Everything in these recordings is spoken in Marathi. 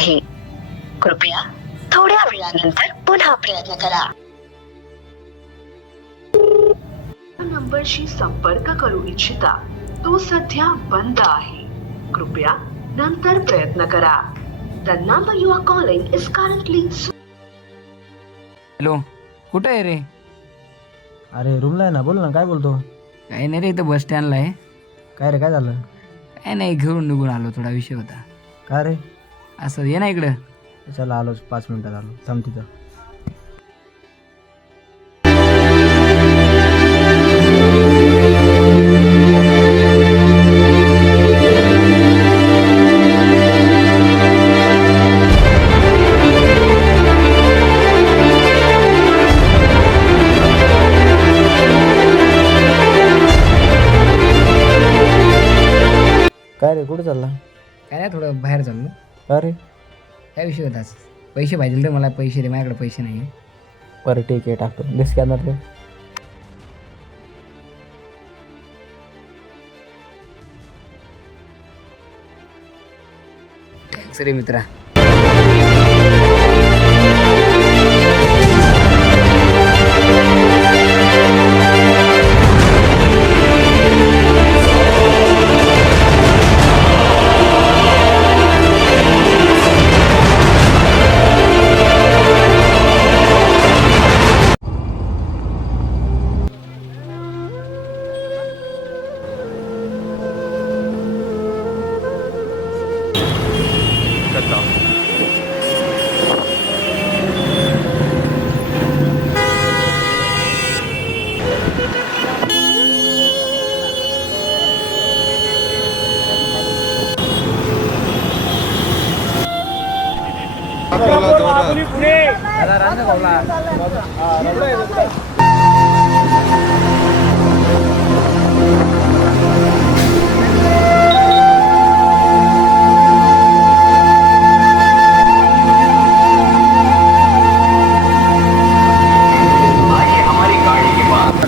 आहे. कृपया थोड्या वेळानंतर पुन्हा प्रयत्न करा. नंबरशी संपर्क करू इच्छिता तो सध्या बंद आहे. कृपया नंतर प्रयत्न करा. The number you are calling is currently. Hello, कुठं आहे रे? अरे रूमला आहे ना, बोल ना, काय बोलतो? काही नाही रे, इथं बस स्टँडला आहे. काय रे, काय झालं? काय नाही, घेऊन निघून आलो, थोडा विषय होता. काय रे? असं ये ना इकडं. चला आलोच, 5 मिनिटात आलो, थांब तिथं. काय रे, कुठे चालला? काय नाही, थोडं बाहेर चाललो. काय रे? काय विषय होता? पैसे पाहिजे रे मला, पैसे रे, माझ्याकडे पैसे नाही. बरं ठीक आहे, टाकतो. बेस स्कॅनर रे. थँक्स रे मित्रा.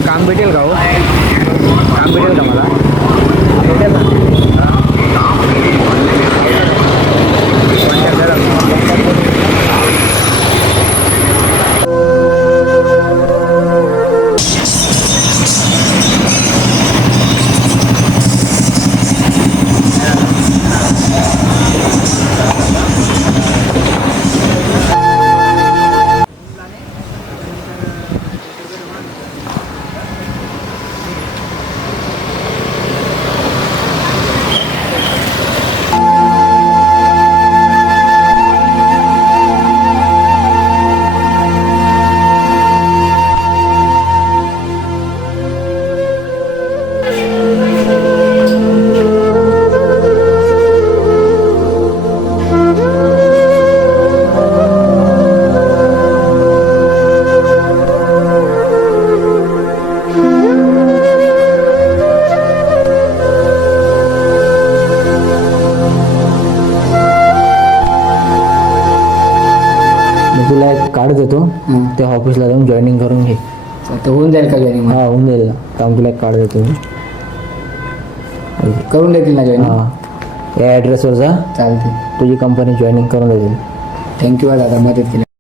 काम भेटेल का हो? काम भेटेल का मला? भेटेल ना. तुला एक कार्ड देतो, त्या ऑफिसला जाऊन जॉईनिंग करून घे. तर होऊन जाईल का जॉईनिंग? हा, होऊन जाईल ना. काम तुला एक कार्ड देतो मी. करून देतील ना जॉईनिंग? हां, या ॲड्रेसवर जा, चालते. तुझी कंपनी जॉईनिंग करून देतील. थँक्यू दादा, मदत केली.